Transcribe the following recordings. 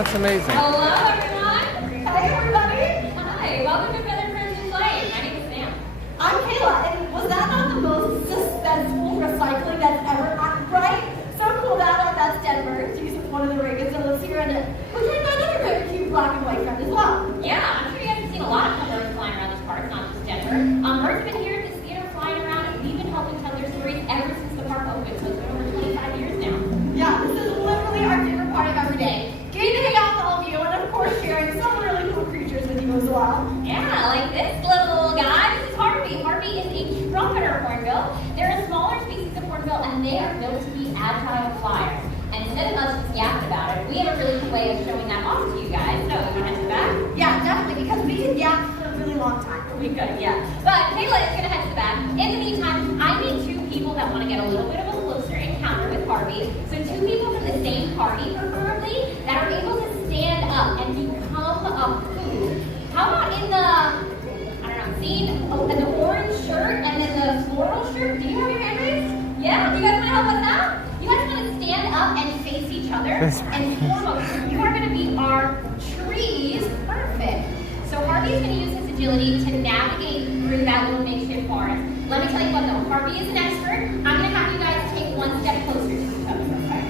That's amazing. Hello, everyone. Hi, everybody. Hi, welcome to Feather Friends in Flight. My name is Sam. I'm Kayla, and was that not the most suspenseful recycling that's ever happened, right? So cool now that's Denver. She's one of the Reagans that lives here, and we're joined by another very cute black and white friend as well. Yeah, I'm sure you guys have seen a lot of birds flying around this park, not just Denver. Birds have been here at this theater flying around, and we've been helping tell their stories ever since the park opened, so it's been over 25 years now. Yeah, this is literally our favorite part of every day. Getting to hang out with all of you, and of course sharing some really cool creatures with you as well. Yeah, like this little guy. This is Harvey. Harvey is a trumpeter hornbill. They're a smaller species of hornbill, and they are built to be agile flyers. And instead of us just yapping about it, we have a really cool way of showing that off to you guys. So, you want to head to the back? Yeah, definitely, because we can yap for a really long time. We could, yeah. But Kayla is going to head to the back. In the meantime, I need two people that want to get a little bit of a closer encounter with Harvey. So two people from the same party, preferably, that are able to stand up and become a food. How about in the, I don't know, in the orange shirt and then the floral shirt? Do you have your hand raised? Yeah? Do you guys want to help us out? You guys want to stand up and face each other and form a food. You are going to be our trees. Perfect. So Harvey is going to use his agility to navigate through that little makeshift forest. Let me tell you what though, Harvey is an expert. I'm going to have you guys take one step closer to each other, okay?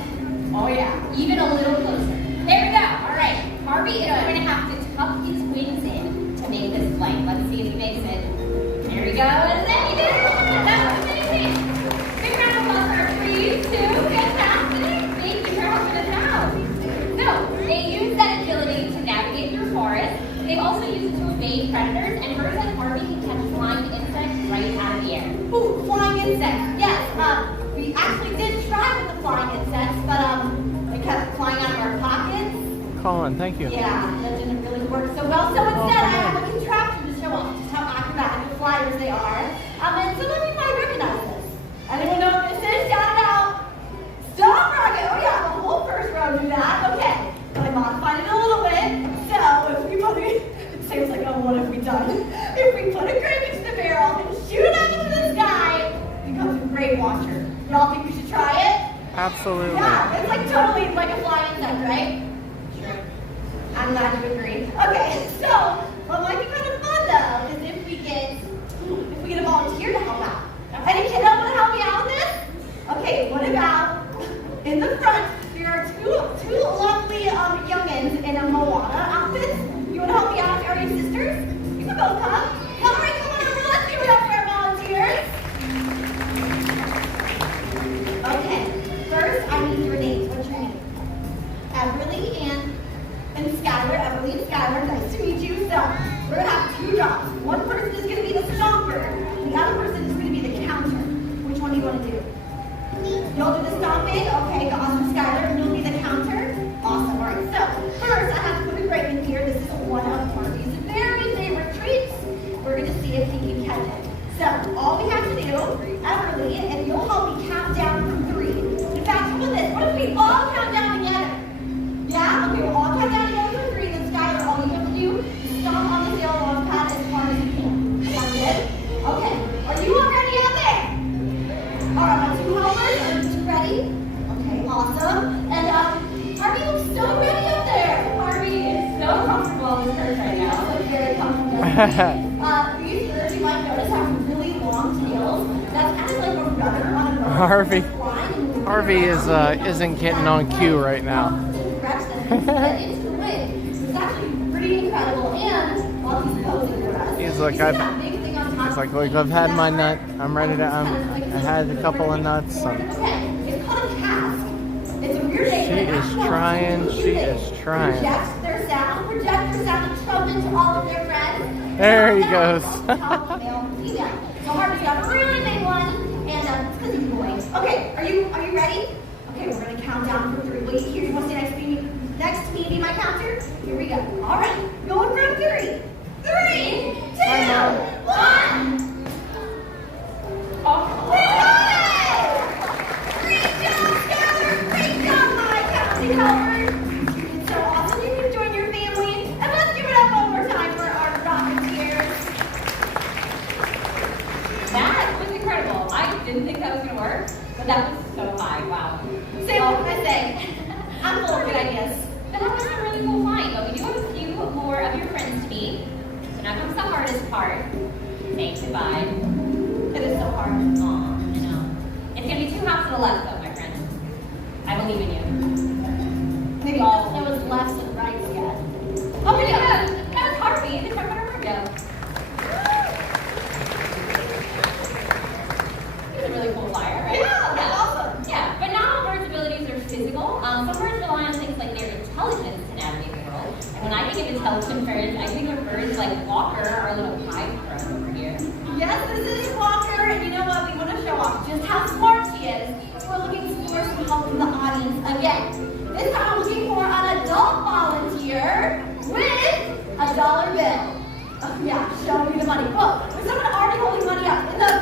Oh yeah, even a little closer. There we go. All right. Harvey is going to have to tuck his wings in to make this flight. Let's see if he makes it. There we go. And then he did it. That was amazing. Big round of applause for our trees too. Fantastic. Thank you for helping us out. So they use that agility to navigate through forests. They also use it to evade predators, and birds like Harvey can catch flying insects right out of the air. Ooh, flying insects. Yes, we actually did try with the flying insects, but they kept flying out of our pockets. Colin, thank you. Yeah, that didn't really work so well. So instead, I have a contraption to show off just how acrobatic the flyers they are. And some of you might recognize this. Anyone know what this is? Shout it out. Stop rocket. Oh yeah, the whole first row do that. Okay, but I modified it a little bit. So if we put it seems like, oh, what have we done? If we put a grape into the barrel and shoot it up into the sky, it becomes a grape launcher. Y'all think we should try it? Absolutely. Yeah, it's like totally like a flying insect, right? Sure. I'm glad you agree. Okay, so what might be kind of fun though is if we get a volunteer to help out. Any kid want to help me out with this? Okay, what about in the front? There are two lovely youngins in a Moana outfit. You want to help me out? Are you sisters? You can both come. All right, come on over. Let's give it up for our volunteers. Okay, first I need your names. What's your name? Everly and Skylar. Everly and Skylar, nice to meet you. So we're going to have two jobs. One person is going to be the stomper. The other person is going to be the counter. Which one do you want to do? You'll do the stomping? Okay, awesome, Skylar. And you'll be the counter? Awesome, all right. So first I have to put a grape in here. This is one of Harvey's very favorite treats. We're going to see if he can catch it. So all we have to do, Everly, and you'll help me count down from 3. In fact, how about this? What if we all count down together? Yeah? Okay, we'll all count down together from 3. Then Skylar, all you have to do is stomp on the yellow launch pad as hard as you can. Sound good? Okay. Are you all ready out there? All right, my 2 helpers are just ready. Okay, awesome. And Harvey looks so ready up there. Harvey is so comfortable in his perch right now. So very comfortable. These birds, you might notice, have really long tails. That's kind of like a rudder on a boat. Harvey isn't getting on cue right now. It's great. It's actually pretty incredible. And while he's posing for us, He's like, look, I've had my nut. I'm ready to. I had a couple of nuts. Okay, it's called a cask. It's a weird name. She is trying. She is trying. Project their sound and trumpet to all of their friends. There he goes. So Harvey got a really big one, and it's because he's boys. Okay, are you ready? Okay, we're gonna count down from 3. Wait, here you want to stay next to me, be my counter? Here we go. All right, going from 3. 3, 2, 1. Oh, we got it! Great job, Skylar! Great job, my counting helper! It's so awesome you can join your family. And let's give it up one more time for our rocketeers. That was incredible. I didn't think that was going to work, but that was so high. Wow. Say what can I say? I'm full of good ideas. That was a really hard. Say goodbye. It is so hard. Aw, I know. It's gonna be 2 hops to the left though, my friend. I believe in you. Maybe he doesn't know his lefts and rights yet. Oh, pretty good. That was Harvey, the truck on our window. He's a really cool flyer, right? Yeah, that's awesome. Yeah, but not all birds' abilities are physical. Some birds rely on things like their intelligence to navigate the world. And when I think of intelligent birds, I think of birds like Walker, our little pied crow over here. Yes, this is Walker, and you know what? We want to show off just how smart she is. So we're looking for some help from the audience again. This time I'm looking for an adult volunteer with a $1 bill. Yeah, show me the money. Whoa, there's someone already holding money up. In the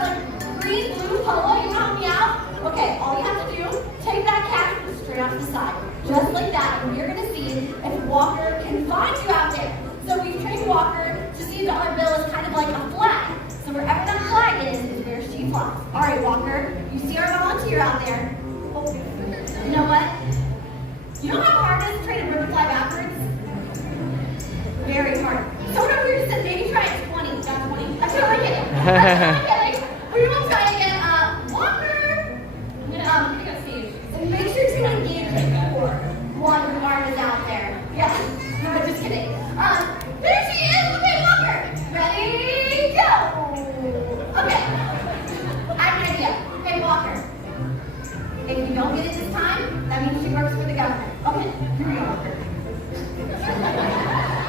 green, blue polo, you help me out? Okay, all you have to do, take that cash straight off the side. Just like that, and we're going to see if Walker can find you out there. So we've trained Walker to see a $1 bill as kind of like a flag. So wherever that flag is where she flies. All right, Walker, you see our volunteer out there. Oh, you know what? You know how hard it is to train a bird to fly backwards? Very hard. So what we just said, maybe try it 20. Got 20? I feel like it. We will try again. Walker! I'm gonna see you. And make sure to engage it before Walker arm is out there. Yeah. No, just kidding. There she is. Okay, Walker. Ready? Go! Okay. I have an idea. Hey, Walker. If you don't get it this time, that means she works for the government. Okay, here we go, Walker.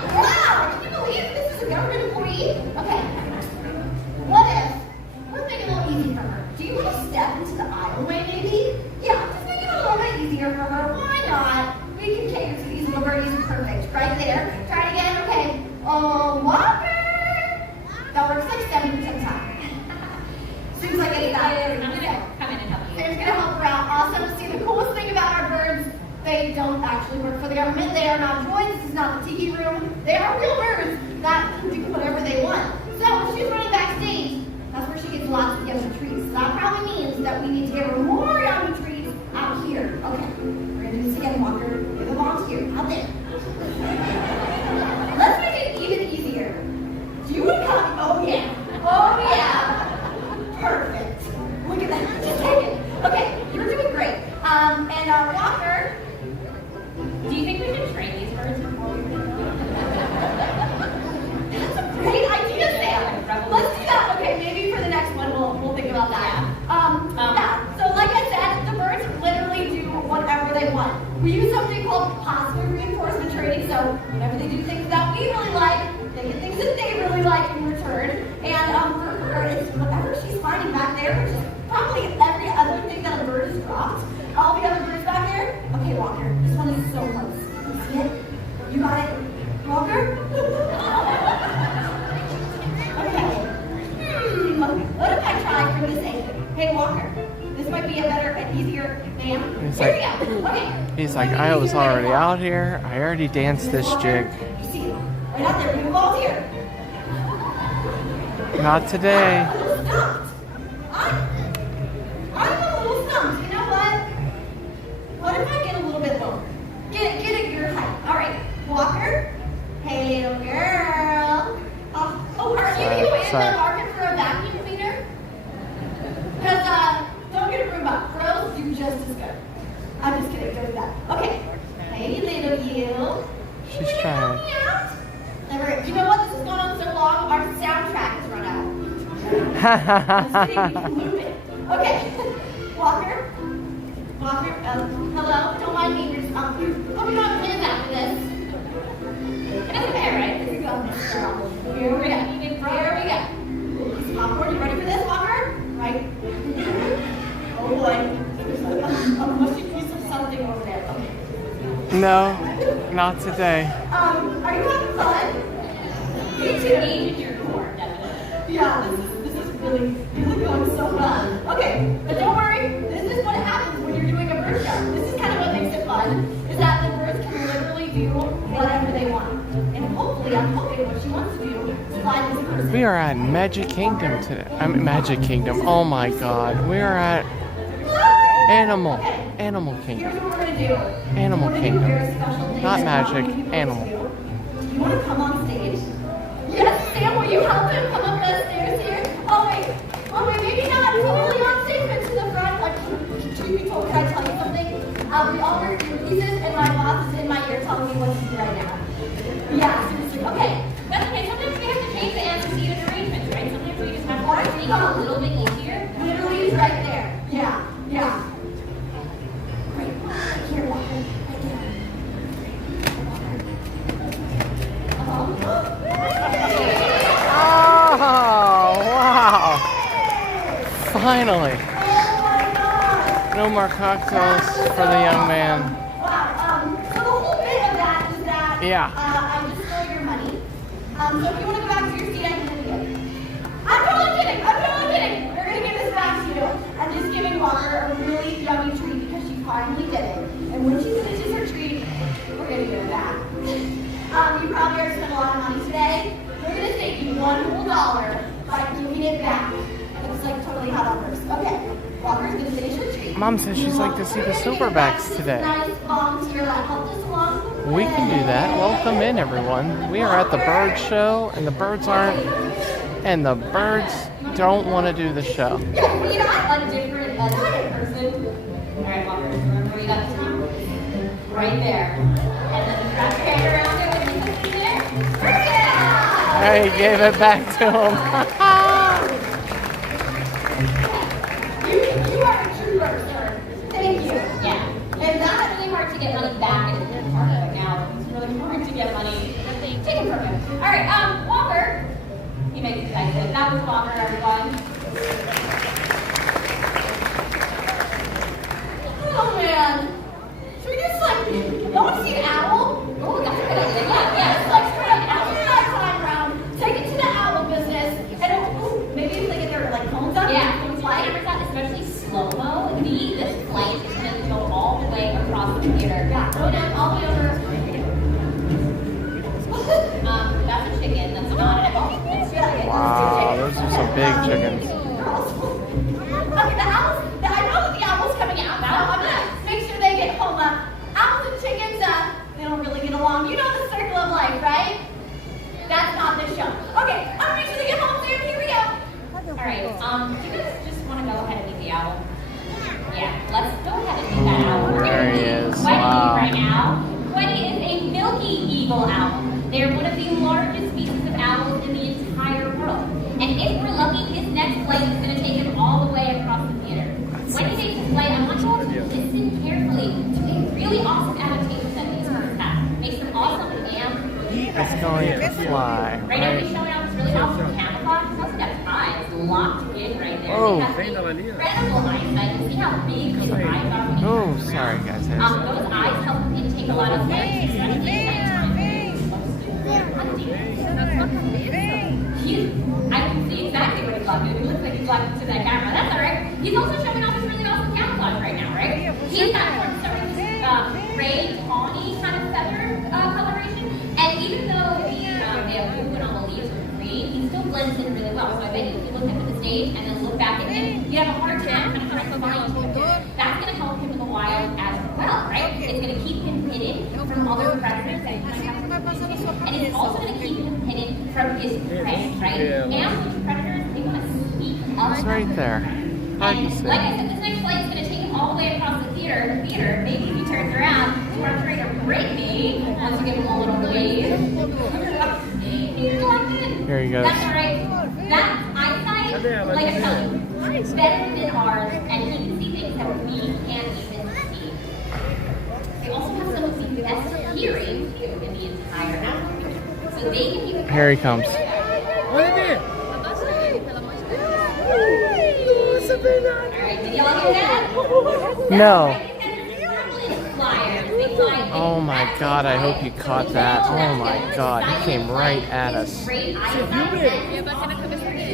Wow, can you believe this is a government employee? Okay. What if, let's make it a little easy for her. Do you want to step into the aisleway maybe? Yeah, just make it a little bit easier for her. Why not? We can cater to these little birdies. Perfect. Right there. Try it again. Okay. Walker! That works like 70% of the time. Seems like it's that. I'm gonna come in and help you. Sam's gonna help her out. Awesome. See, the coolest thing about our birds, they don't actually work for the government. They are not droids. This is not the tiki room. They are real birds that can do whatever they want. So when she's running backstage, that's where she gets lots of yummy treats. So that probably means that we need to give her more yummy treats out here. Okay, we're gonna do this again, Walker. You're the volunteer out there. Let's make it even easier. Do you want to come? Oh yeah. Oh yeah. Perfect. Look at that. Just take it. Okay, you're doing great. Walker. Do you think we should train these birds before we put them on? That's a great idea, Sam. Let's do that. Okay, maybe for the next one we'll think about that. Yeah. So like I said, the birds literally do whatever they want. We use something called positive reinforcement training. So whenever they do things that we really like, they get things that they really like in return. And for her, it's whatever she's finding back there, which is probably every other thing that a bird has dropped. All the other birds back there. Okay, Walker, this one is so close. You see it? You got it? Walker? Okay. What if I try for this egg? Hey, Walker, this might be a better and easier name. Here we go. Okay. He's like, I was already out here. I already danced this jig. You see it? Right out there. We volunteer. Not today. I'm a little stumped. I'm a little stumped. You know what? What if I get a little bit lower? Get at your height. All right, Walker. Hey, little girl. Are you in the market for a vacuum cleaner? Because don't get a Roomba. Pros do just as good. I'm just kidding. Don't do that. Okay. Hey, little you. She's trying. Help me out? Never. You know what? This has gone on so long. Our soundtrack has run out. Just kidding. We can loop it. Okay. Walker. Walker. Hello. Don't mind me. We're just hope you don't have plans after this. It doesn't matter, right? Here we go. Here we go. Here we go. Popcorn. You ready for this, Walker? Right. Oh boy. There's a mushy piece of something over there. Okay. No, not today. Are you having fun? Me too. Engage in your core, definitely. Yeah, this is really going so well. Okay, but don't worry. This is what happens when you're doing a bird show. This is kind of what makes it fun, is that the birds can literally do whatever they want. And hopefully, I'm hoping what she wants to do is fly this person. We are at Magic Kingdom today. Magic Kingdom. Oh my God. We are at Animal Kingdom. Here's what we're going to do. Animal We're gonna do a Kingdom. very special thing Not that magic, we want animal. to do. Do you want to come on stage? Yes, Sam, will will you help him come up the stairs here? Oh wait, maybe not totally on stage, but to the front. Like, truth be told, can I tell you something? We all wear earpieces, and my boss is in my ear telling me what to do right now. Yeah, seriously. Okay. That's okay. Sometimes we have to change the antecedent arrangements, right? Sometimes we just have to make it a little bit easier. Literally, he's right there. Yeah. Great. Right here, Walker. Right there. Oh, wow. Finally. Oh my God. No more cocktails for the young man. Wow. So the whole bit of that is that Yeah. I just stole your money. So if you want to go back to your seat, I can give you. I'm totally kidding. We're gonna give this back to you. I'm just giving Walker a really yummy treat because she finally did it. And when she finishes her treat, we're gonna give it back. You probably already spent a lot of money today. We're gonna save you $1 by giving it back. Looks like totally hot on first. Okay. Walker's gonna finish her treat. Mom says she's like to see the silverbacks today. Nice volunteer like help us along the We can do way. that. Welcome in, everyone. We are at the bird show, and the birds don't want to do the show. Yeah, we're not a different person. All right, Walker, remember we got the top right there. And then wrap your hand around it with the cookie there. Perfect! Hey, he gave it back to him. You are a trooper, sir. Thank you. Yeah. And that's really hard to get money back in the park right now. It's really hard to get money taken from him. All right, Walker. He makes it nice. That was Walker, everyone. Oh man. Should we just like, no one see an owl? Oh, that's a good idea. Yeah. Just like straight up owl time round. Take it to the owl business. And maybe if they get their like phones up. Yeah, and fly cameras out, especially slow-mo. This flight is going to go all the way across the theater. Yeah, throw down all the way over. That's a chicken. That's not an owl. It's a chicken. Wow, those are some big chickens. Okay, the owls, I know that the owl's coming out now. I'm gonna make sure they get home. Owls and chickens, they don't really get along. You know the circle of life, right? That's not this show. Okay, I'm gonna make sure they get home soon. Here we go. All right. Do you guys just want to go ahead and meet the owl? Yeah. Let's go ahead and meet that owl. We're There going he to meet is. Quetty Wow. right now. Quetty is a milky eagle owl. They're one of the largest species of owls in the entire world. And if we're lucky, his next flight is going to take him all the way across the theater. When he takes his flight, I want you all to listen carefully to a really awesome adaptation that these birds have. Makes them awesome and It's going to fly, right now he's right? showing off this really awesome camouflage. He's also got his eyes locked in right there. Oh. He has incredible eyesight. You see how big his eyes are when he Oh, turns sorry, around? guys. Those eyes help him intake a lot of light, especially at nighttime. I can see exactly what he's locked in. It looks like he's locked into that camera. That's all right. He's also showing off his really awesome camouflage right now, right? He's got sort of this gray, tawny kind of feather coloration. And even though they have blue and all the leaves are green, he still blends in really well. So I bet you if you look up at the stage and then look back at him, you have a hard time kind of trying to find him. That's going to help him in the wild as well, right? It's going to keep him hidden from other predators that he might have. And it's also going to keep him hidden from his prey, right? Ambush predators, they want to sneak up. It's right there. Hard to And see. like I said, this next flight is going to take him all the way across the theater. Maybe if he turns around, we're trying to break me once you give him a little wave. He's locked in. Here he goes. That's all right. That eyesight, like I tell you, it's better than ours, and he can see things that we can't even see. They also have some of the best hearing too in the entire animal. So they can hear. Here he comes. Alright, did y'all hear that? No. Flyers. Oh my God, I hope you caught that. Oh my God, he came right at us. Great eyesight.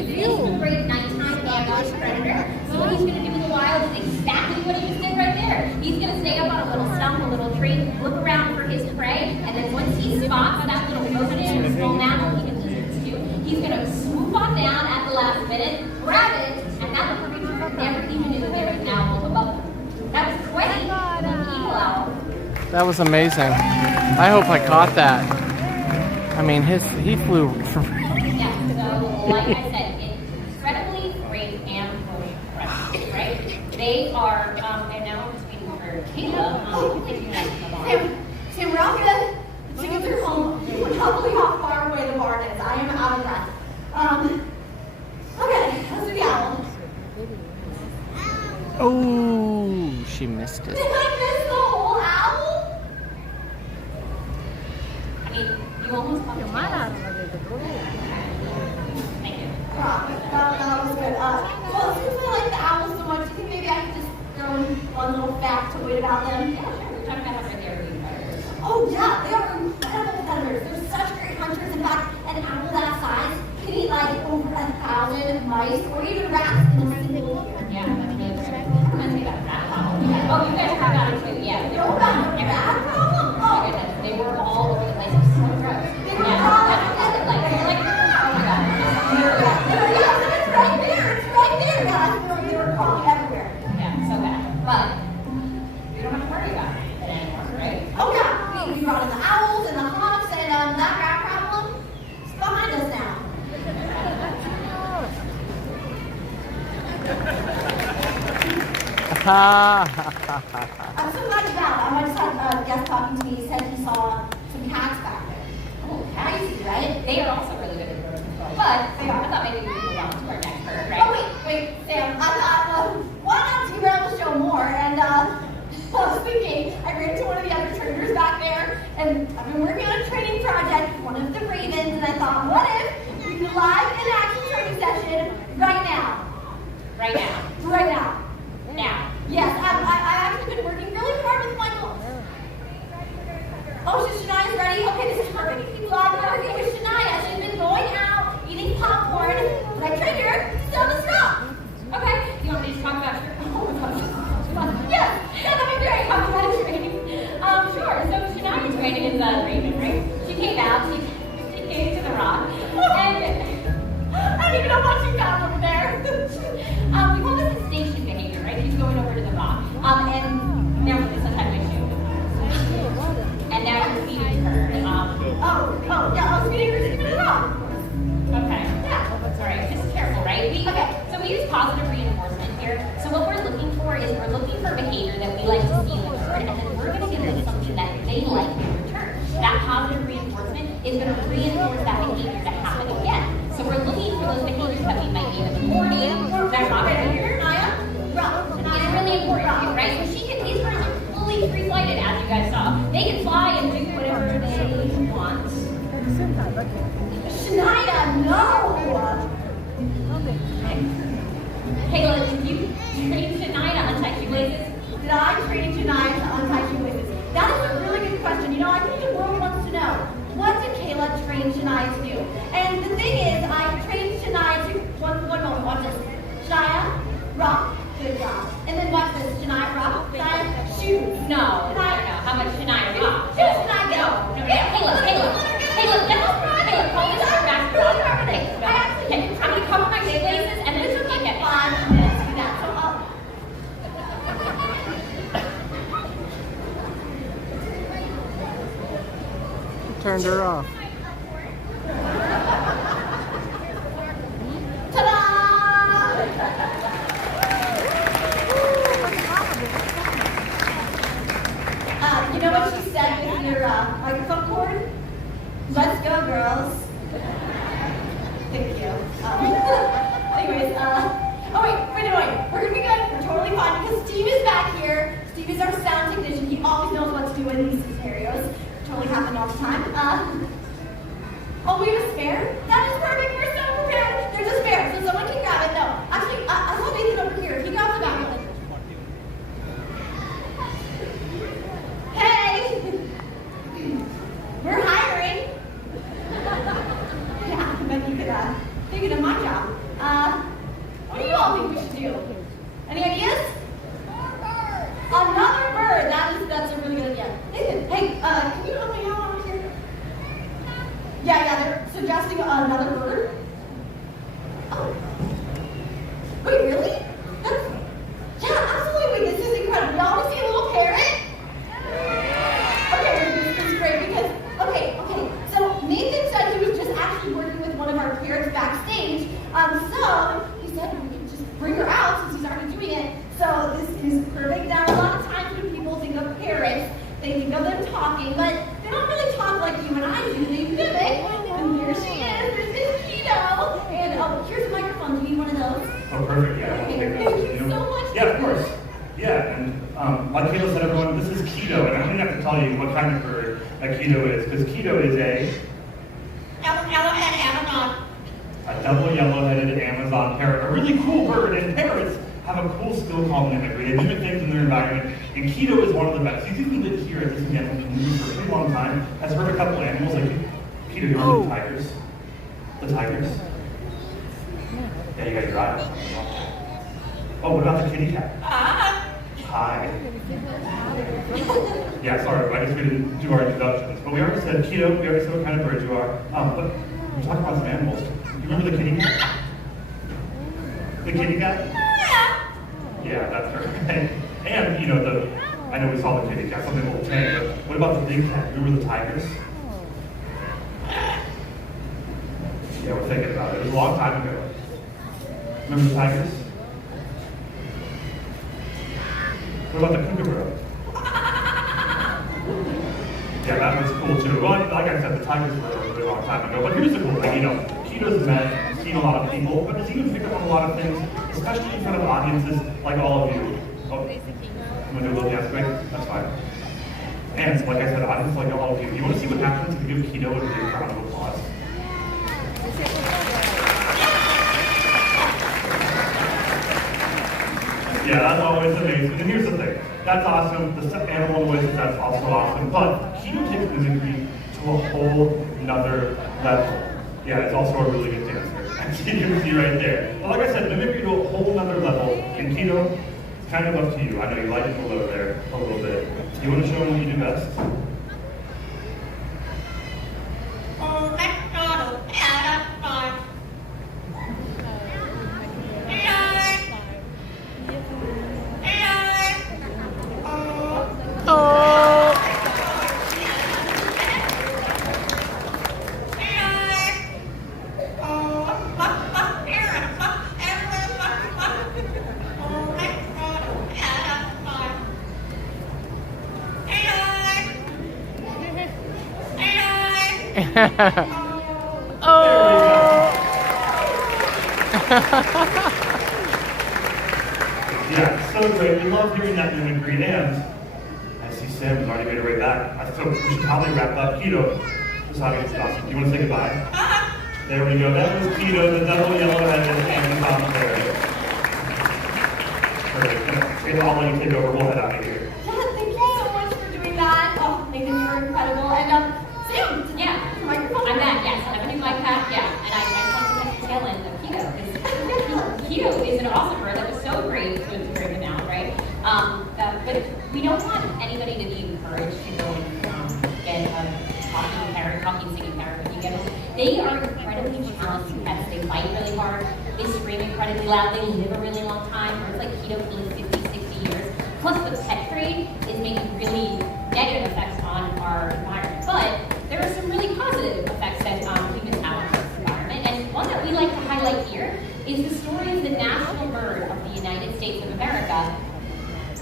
He's a great nighttime ambush predator. So what he's going to do in the wild is exactly what he just did right there. He's going to stay up on a little stump, a little tree, look around for his prey, and then once he spots that little rodent or small mammal he can listen to, he's going to swoop on down at the last minute, grab it, and that little creature never even knew there was an owl above him. That was Quetty, the eagle owl. That was amazing. I hope I caught that. I mean, he flew. Yeah, So, like I said, incredibly great animal friends, right? They are, and now I'm just waiting for Keto. If you guys come on. Sam, we're all good. Let's get through home. Probably how far away the barn is. I am out of breath. Okay, let's do the owl. Oh, she missed it. Did I miss the whole owl? I mean, you almost got the Thank you. That was good. Well, since I like the owls so much, do you think maybe I could just throw in one little factoid about them? Yeah, sure. We're talking about how great they are being predators. Oh yeah, they are incredible predators. They're such great hunters. In fact, an owl that size can eat like over 1,000 mice or even rats in a single year. Yeah, that's really great. Reminds me about that problem. Oh, you guys heard about it too. Yeah. They Know were about the rat problem? Oh my goodness. They were all over the place. It was so gross. They were Yeah. all Like, oh my god. Yeah, it's right there. It's right there. Yeah, they were crawling everywhere. Yeah, so bad. But we don't have to worry about it anymore, right? Oh yeah, we brought in the owls and the hawks, and that rat problem is behind us now. I'm so glad you found. I just had a guest talking to me. He said he saw some cats back there. Oh, Crazy, right? They are also really good at bird control. But They are. I thought maybe we could move on to our next bird, Oh right? wait, Sam. I thought, why not derail the show more? And I was thinking, I ran into one of the other trainers back there, and I've been working on a training project with one of the ravens, and I thought, what if we do live in action training session right now? Right now. Right now. Now. Yes, I've actually been working really hard with Michael. Oh, so Shania's ready? Okay, this is perfect. So I'm working with Shania. She's been going out, eating popcorn, but I trained her to sell the stuff. Okay. You want me to just talk about your Yes, that'll be great. Talk about training. Sure. So Shania's training is Raven, right? She came out, she came to the rock, and I don't even know what you got over there. we call this a station behavior, right? She's going over to the rock. And now this is my shoe. And now you're feeding her. Yeah, I was feeding her to the rock. Okay. Yeah. All right. Just careful, right? So we use positive reinforcement here. So what we're looking for is we're looking for behavior that we like to see in the bird, and then we're going to give them something that they like in return. That positive reinforcement is going to reinforce that behavior to happen again. So we're looking for those behaviors that we might need in the morning. That's not behavior. It's really important, right? So these birds are fully free-flighted, as you guys saw. They can fly and do whatever they want. Shania, no! Kayla, did you train Shania to untie shoelaces? Did I train Shania to untie shoelaces? That is a really good question. You know, I think the world wants to know, what did Kayla train Shania to do? And the thing is, I trained Shania to, one moment, watch this. Shania, rock, good job. And then watch this, Shania, rock, Shania, shoot. No. How about Shania rock? Shania, get No, Kayla, call this our master rock. Okay, I'm gonna cover my shoelaces and then This is you like get 5 minutes to do that. So Turned her off. you know what she said with your microphone cord? Let's go, girls. Thank you. Anyways, oh wait. We're gonna be good. We're totally fine because Steve is back here. Steve is our sound technician. He always knows what to do in these scenarios. Totally happen all the time. Oh, we have a spare? That is perfect. We're so prepared. There's a spare, so someone can grab it. No, actually, I saw Nathan over here. He grabs the back of it. Hey! We're hiring. Yeah, then you could take it in my job. What do you all think we should do? Any ideas? Another bird. That's a really good idea. Nathan, hey, can you help me out over here? Yeah, they're suggesting another bird. Oh. Wait, really? Yeah, absolutely. This is incredible. Y'all want to see a little parrot? Okay, this is great because, okay. So Nathan said he was just actually working with one of our parrots back So he said we can just bring her out since he's already doing it. So this is perfect. Now, a lot of times when people think of parrots, they think of them talking, but they don't really talk like you and I do. They mimic. And here she is. This is Keto. And here's a microphone. Do you need one of those? Oh, perfect. Yeah. Okay, thank you so much. Yeah, of course. Yeah, and like Keto said, everyone, this is Keto, and I'm going to have to tell you what kind of bird a Keto is, because Keto is a double yellow-headed Amazon parrot, a really cool bird, and parrots have a cool skill called mimicry. They mimic things in their environment, and Keto is one of the best. He's even lived here at this animal community for a pretty long time, has heard a couple animals, like Keto, you remember the tigers? The tigers? Yeah, you got your eye on. Oh, what about the kitty cat? Hi. Yeah, sorry, I guess we didn't do our introductions. But we already said Keto, we already said what kind of bird you are. But we're talking about some animals. You remember the kitty cat? The kitty cat? Yeah, that's her. And, you know, I know we saw the kitty cat, something a little tame, but what about the big cat? Remember the tigers? Yeah, we're thinking about it. It was a long time ago. Remember the tigers? What about the kookaburra? Yeah, that was cool too. Well, like I said, the tigers were a really long time ago. But here's the cool thing, you know, Keto's met, seen a lot of people, but has even picked up on a lot of things, especially in front of audiences like all of you. Oh, I'm gonna do a little yes, great, that's fine. And like I said, audiences like all of you. You want to see what happens if you give Keto a big round of applause? Yeah, that's always amazing. And here's the thing. That's awesome. The animal noises, that's also awesome. But Keto takes mimicry to a whole nother level. Yeah, it's also a really good dancer. As you can see right there. But like I said, mimicry to a whole nother level. And Keto, it's kind of up to you. I know you like it below there a little bit. You want to show them what you do best? Yeah, so great. We love hearing that mimicry. And I see Sam has already made her way back. So we should probably wrap up. Keto, this audience is awesome. Do you want to say goodbye? There we go. That was Keto, the double yellow-headed Amazon parrot. Perfect. I'll let you take over. We'll head out of here. Yeah, thank you so much for doing that. Oh, Nathan, you were incredible. And Sam, Yeah, microphone. I'm back, yes. I have a new mic pack, yeah. And I just want to catch the tail end of Keto. Keto is an awesome bird that was so great to bring him out, right? But we don't want anybody to be encouraged to go and get a talking parrot, talking, singing parrot when you get them. They are incredibly challenging pets. They fight really hard. They scream incredibly loud. They live a really long time. Birds like Keto can live 50, 60 years. Plus, the pet trade is making really negative effects on our environment. But there are some really positive effects that humans have on our environment. And one that we like to highlight here is the story of the national bird of the United States of America,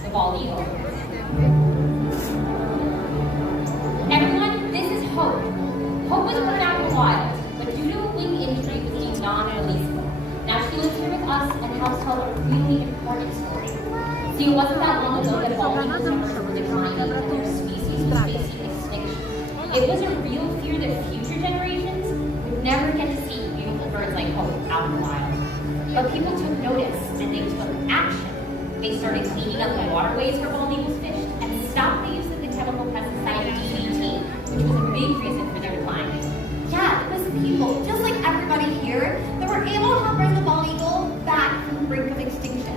the bald eagle. Everyone, this is Hope. Hope was born out in the wild, but due to a wing injury was deemed non-releasable. Now she lives here with us and helps tell a really important story. See, it wasn't that long ago that bald eagles numbers were declining and their species was facing extinction. It was a real fear that future generations would never get to see beautiful birds like Hope out in the wild. But people took notice and they took action. They started cleaning up the waterways where bald eagles fished and stopped the use of the chemical pesticide DDT, which was a big reason for their decline. Yeah, it was people, just like everybody here, that were able to help bring the bald eagle back from the brink of extinction.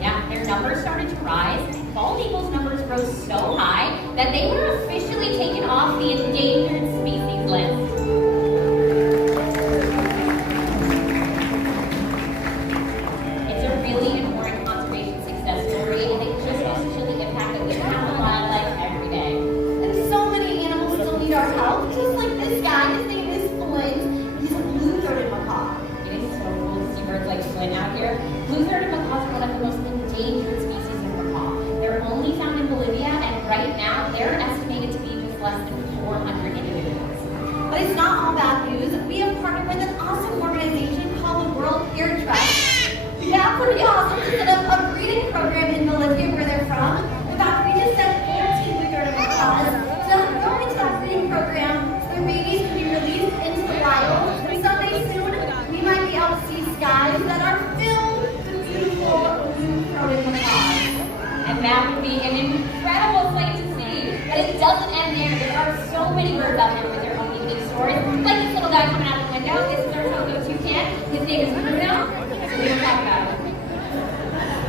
Yeah, their numbers started to rise, and bald eagles' numbers rose so high that they were officially taken off the endangered species list. It's a really important conservation success story, and it just goes to show the impact that we have on wildlife every day. And so many animals still need our help, just like this guy. His name is Flint. He's a blue-throated macaw. It is so cool to see birds But it's not all bad news. We have partnered with an awesome organization called the World Ear Trust. Yeah, pretty awesome to set up a breeding program in Bolivia where they're from. With that, we just sent 14 Lutheran macaws to go into that breeding program so their babies can be released into the wild. And someday soon, we might be able to see skies that are filled with beautiful blue-throated macaws. And that would be an incredible sight to see. But it doesn't end there. There are so many birds out there with their own unique stories. Like this little guy coming out of the window. This is our Toto toucan. His name is Bruno. So we will talk about him.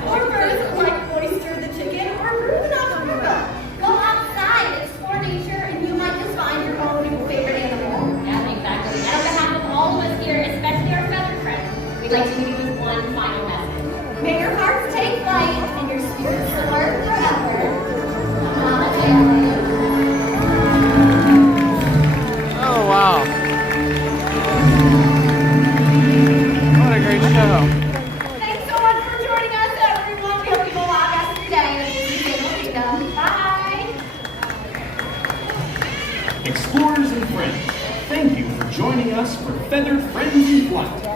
Or birds like Oyster the chicken or Reuben hornbill. Go outside, explore nature, and you might just find your own new favorite animal. Yeah, exactly. And on behalf of all of us here, especially our feathered friends, we'd like to leave you with one final message. May your hearts take flight and your spirits soar forever. Oh, wow. What a great show. Thanks so much for joining us, everyone. We hope you will log us today. Kingdom. Bye. Explorers and friends, thank you for joining us for Feathered Friends in Flight.